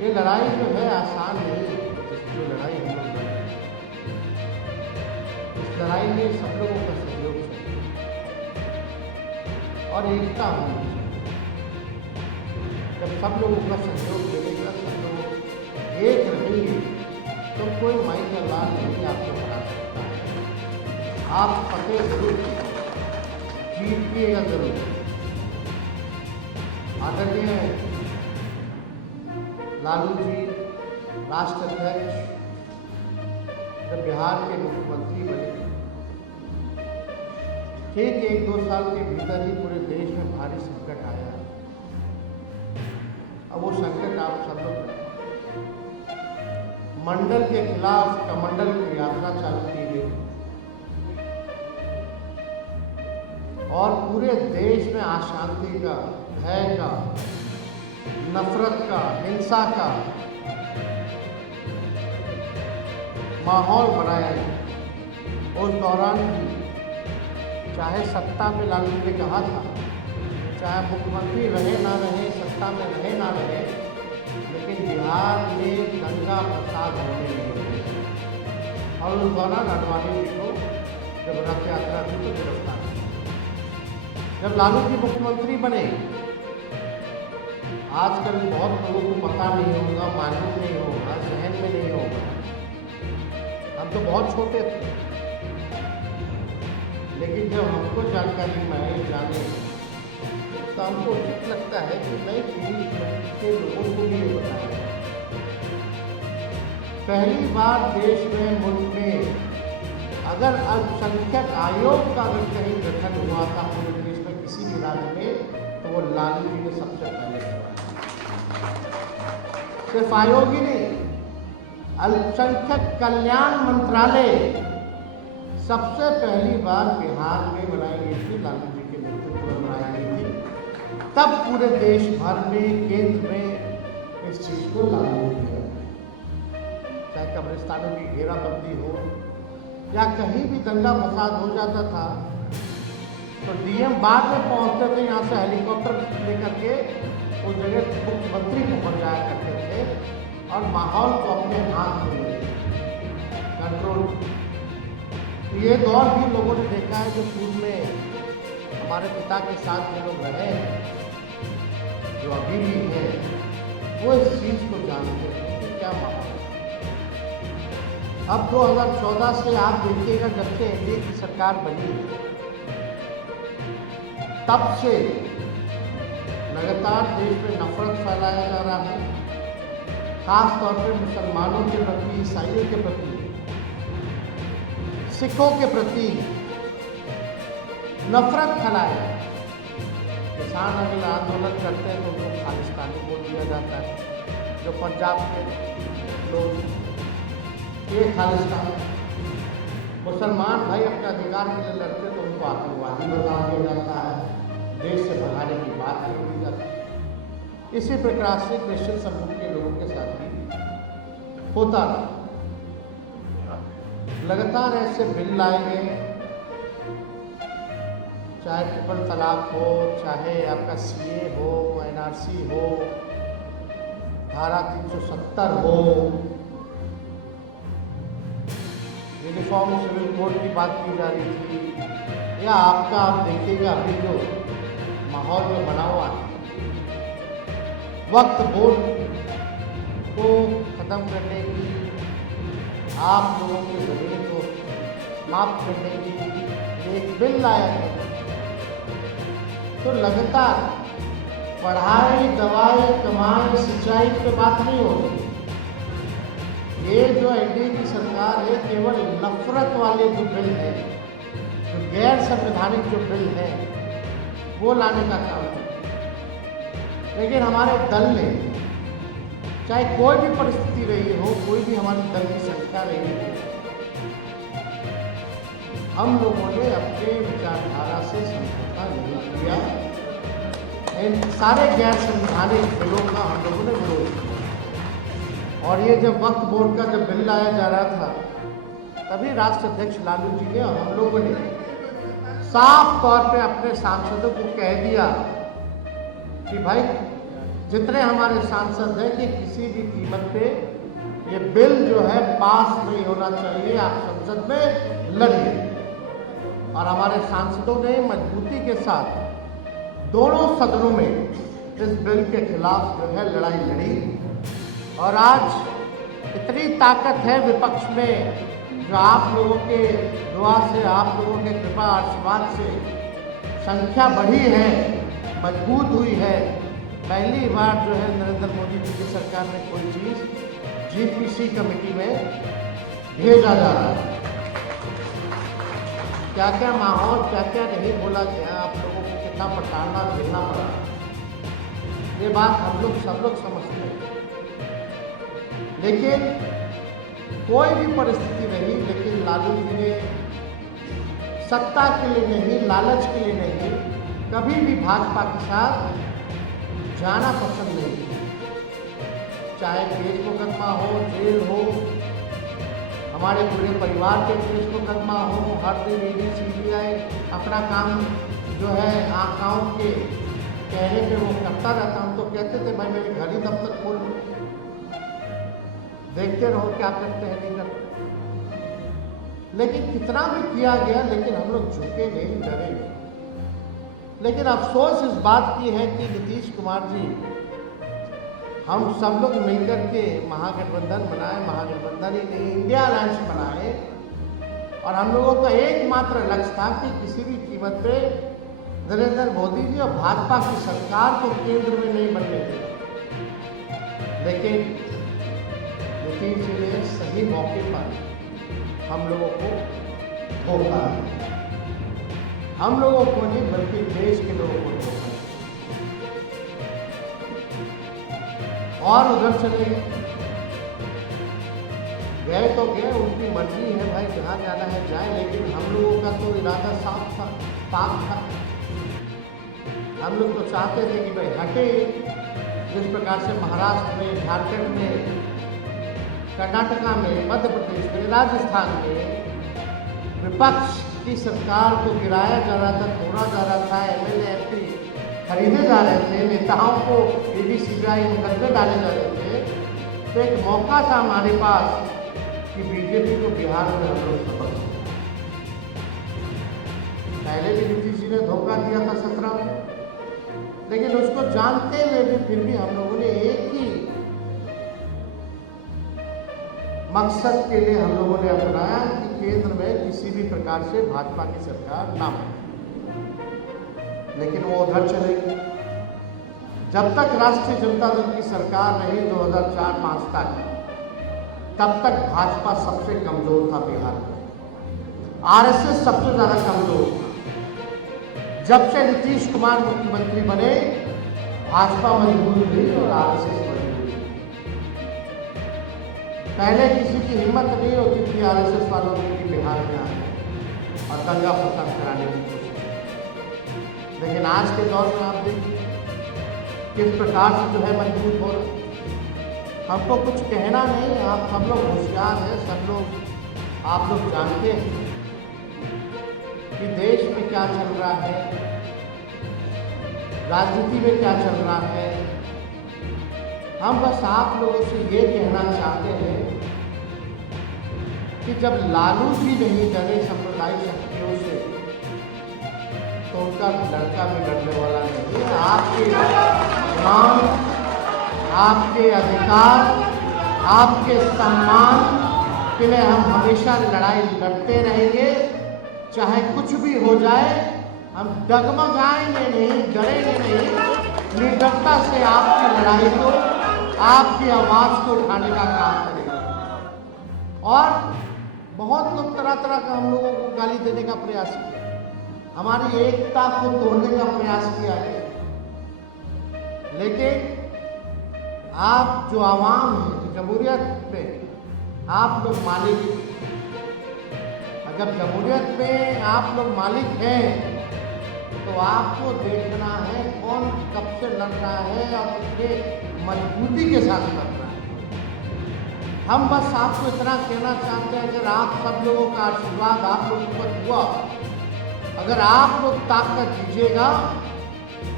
ये लड़ाई जो है आसान नहीं है। जो लड़ाई हम लोग लड़ रहे हैं, इस लड़ाई में सब लोगों का सहयोग चाहिए और एकता होनी चाहिए। जब सब लोगों का सहयोग मिलेगा, सब लोग एक रहेंगे, तो कोई माई का लाल नहीं आपको हरा सकता है। आप फतेह जरूर जीतिएगा जरूर। आदरणीय लालू जी राष्ट्र अध्यक्ष जब बिहार के मुख्यमंत्री बने, ठीक 1-2 साल के भीतर ही पूरे देश में भारी संकट आया। अब वो संकट आप सब लोग मंडल के खिलाफ कमंडल की यात्रा चालू की गई और पूरे देश में अशांति का, भय का, नफरत का, हिंसा का माहौल बनाया गया। उस दौरान चाहे सत्ता में लालू ने कहा था, चाहे मुख्यमंत्री रहे ना रहे, सत्ता में रहे ना रहे, लेकिन बिहार में दंगा फसाद होने नहीं दिया। और उस दौरान अडवाणी जी को जब रथ यात्रा थी तो गिरफ्तार किया। जब लालू जी मुख्यमंत्री बने, आजकल बहुत लोगों को पता नहीं होगा, मालूम नहीं होगा, सहन में नहीं होगा। हम तो बहुत छोटे थे, लेकिन जब हमको जानकारी में जाने तो हमको उचित लगता है कि नई पीढ़ी के लोगों को भी ये बताया। पहली बार देश में, मुल्क में अगर अल्पसंख्यक आयोग का अगर कहीं गठन हुआ था पूरे देश में किसी भी राज्य में, तो वो लालू जी ने सबसे पहले करवाया। सिर्फ आयोग ही नहीं, अल्पसंख्यक कल्याण मंत्रालय सबसे पहली बार बिहार में बनाई गई थी, लालू जी के नेतृत्व में बनाई गई थी। तब पूरे देश भर में, केंद्र में इस चीज को लागू किया। चाहे कब्रिस्तानों की घेराबंदी हो या कहीं भी दंगा फसाद हो जाता था तो डीएम बाद में पहुंचते थे, यहाँ से हेलीकॉप्टर लेकर के उस जगह मुख्यमंत्री पहुंच जाया करते थे और माहौल को अपने हाथ में कंट्रोल। ये दौर भी लोगों ने देखा है जो पूर्व में हमारे पिता के साथ जो लोग रहे हैं, जो अभी भी हैं, वो इस चीज को जानते हैं कि क्या माहौल। अब 2014 से आप देखिएगा, जब से एनडीए की सरकार बनी तब से लगातार देश में नफरत फैलाया जा रहा है, खास तौर पर मुसलमानों के प्रति, ईसाइयों के प्रति, सिखों के प्रति नफरत फैलाया। किसान अगर आंदोलन करते हैं तो उनको खालिस्तानी बोल दिया जाता है। जो पंजाब के लोग, ये खालिस्तान। मुसलमान भाई अपने अधिकार के लिए लड़ते तो उनको आतंकवादी बता दिया जाता है, देश से भगाने की बात कर दी जाती है। इसी प्रकार से क्रिश्चियन समूह के लोगों के साथ भी होता रहा। लगातार ऐसे बिल लाए गए, चाहे ट्रिपल तलाक हो, चाहे आपका सीए हो, एनआरसी हो, धारा 370 हो, यूनिफॉर्म सिविल कोड की बात की जा रही थी, या आपका आप देखिएगा अभी जो माहौल में बना हुआ है, वक्फ बोर्ड को खत्म करने की, आप लोगों की जमीन को समाप्त करने की एक बिल लाया गया। तो लगातार पढ़ाई, दवाई, कमाई, सिंचाई पे बात नहीं हो रही। ये जो एनडीए की सरकार है, केवल नफरत वाले जो बिल है, जो गैर संवैधानिक जो बिल है, वो लाने का काम है। लेकिन हमारे दल ने, चाहे कोई भी परिस्थिति रही हो, कोई भी हमारे दल की संख्या रही हो, हम लोगों ने अपने विचारधारा से समझौता नहीं किया। इन सारे गैर संवैधानिक बिलों का हम लोगों ने विरोध किया। और ये जब वक्फ बोर्ड का जब बिल लाया जा रहा था, तभी राष्ट्र अध्यक्ष लालू जी ने, हम लोगों ने साफ तौर पे अपने सांसदों को कह दिया कि भाई जितने हमारे सांसद हैं कि किसी भी कीमत पे ये बिल जो है पास नहीं होना चाहिए, आप संसद में लड़िए। और हमारे सांसदों ने मजबूती के साथ दोनों सदनों में इस बिल के खिलाफ जो है लड़ाई लड़ी। और आज इतनी ताकत है विपक्ष में, जो आप लोगों के दुआ से, आप लोगों के कृपा आशीर्वाद से संख्या बढ़ी है, मजबूत हुई है। पहली बार जो है नरेंद्र मोदी जी की सरकार ने कोई चीज़ जीपीसी कमेटी में भेजा जा रहा है। क्या क्या माहौल, क्या क्या नहीं बोला गया, आप लोगों को कितना प्रताड़ना झेलना पड़ा, ये बात हम लोग सब लोग समझते हैं। लेकिन कोई भी परिस्थिति रही, लेकिन लालू जी ने सत्ता के लिए नहीं, लालच के लिए नहीं, कभी भी भाजपा के साथ जाना पसंद नहीं किया। चाहे केस मुकदमा हो, जेल हो, हमारे पूरे परिवार के केस मुकदमा हो, हर दिन ईडी सीबीआई अपना काम जो है आंकड़ों के कहने पे वो करता रहता। हम तो कहते थे भाई मेरे घर ही दफ्तर खोल लो, देखते रहो क्या करते हैं, नहीं करते। लेकिन कितना भी किया गया, लेकिन हम लोग झुके नहीं, डरे नहीं। लेकिन अफसोस इस बात की है कि नीतीश कुमार जी, हम सब लोग मिलकर के महागठबंधन बनाए, महागठबंधन ही नहीं इंडिया अलायंस बनाए, और हम लोगों का एकमात्र लक्ष्य था कि किसी भी कीमत पे नरेंद्र मोदी जी और भाजपा की सरकार को केंद्र में नहीं बनने देगा। लेकिन नीतीश जी ने सही मौके पर हम लोगों को धोखा दिया, हम लोगों को नहीं बल्कि देश के लोगों को धोखा। और उधर चले गए तो गए, उनकी मर्जी है भाई, जहाँ जाना है जाए। लेकिन हम लोगों का तो इरादा साफ था, पाक था। हम लोग तो चाहते थे कि भाई हटे। जिस प्रकार से महाराष्ट्र में, झारखंड में, कर्नाटका में, मध्य प्रदेश में, राजस्थान में विपक्ष की सरकार को गिराया जा रहा था, तोड़ा जा रहा था, एमएलए एमपी खरीदे जा रहे थे, नेताओं को ईडी सीबीआई मुकदमे डाले जा रहे थे, तो एक मौका था हमारे पास कि बीजेपी को बिहार में हम लोग सफल। पहले भी नीतीश जी ने धोखा दिया था 17 में, लेकिन उसको जानते हुए भी फिर भी हम लोगों ने एक ही मकसद के लिए हम लोगों ने अपनाया कि केंद्र में किसी भी प्रकार से भाजपा की सरकार ना बने। लेकिन वो उधर चले गए। जब तक राष्ट्रीय जनता दल की सरकार रही 2004-05 तक, तब तक भाजपा सबसे कमजोर था बिहार में, आरएसएस सबसे ज्यादा कमजोर था। जब से नीतीश कुमार मुख्यमंत्री बने, भाजपा मजबूत हुई और आरएसएस मजबूत हुई। पहले किसी की हिम्मत नहीं होती थी आरएसएस वालों की बिहार में आए और दंगा फसाद कराने की कोशिश। लेकिन आज के दौर में आप देखिए किस प्रकार से जो है मजबूत हो रहे। हमको कुछ कहना नहीं, आप सब लोग होशियार हैं, सब लोग आप लोग जानते हैं कि देश में क्या चल रहा है, राजनीति में क्या चल रहा है। हम बस आप लोगों से ये कहना चाहते हैं कि जब लालू जी नहीं डरे सांप्रदायिक शक्तियों से, तो उनका लड़का भी डरने वाला नहीं है। आपके नाम, आपके अधिकार, आपके सम्मान के लिए हम हमेशा लड़ाई लड़ते रहेंगे। चाहे कुछ भी हो जाए, हम डगमगाएंगे नहीं, डरेंगे नहीं। निर्भरता से आपकी लड़ाई को, आपकी आवाज़ को उठाने का काम करेंगे। और बहुत लोग तरह तरह का हम लोगों को गाली देने का प्रयास किया, हमारी एकता को तोड़ने का प्रयास किया है। लेकिन आप जो आवाम है, जमहूरियत में आप लोग मालिक, अगर जमहूरियत में आप लोग मालिक हैं, तो आपको देखना है कौन कब से लड़ रहा है और कितने मजबूती के साथ लड़ रहा है। हम बस आपको इतना कहना चाहते हैं, अगर आप सब लोगों का आशीर्वाद आप लोगों पर हुआ, अगर आप लोग ताकत दीजिएगा,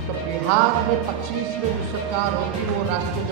तो बिहार में 25 में जो सरकार होगी वो राष्ट्रीय जनता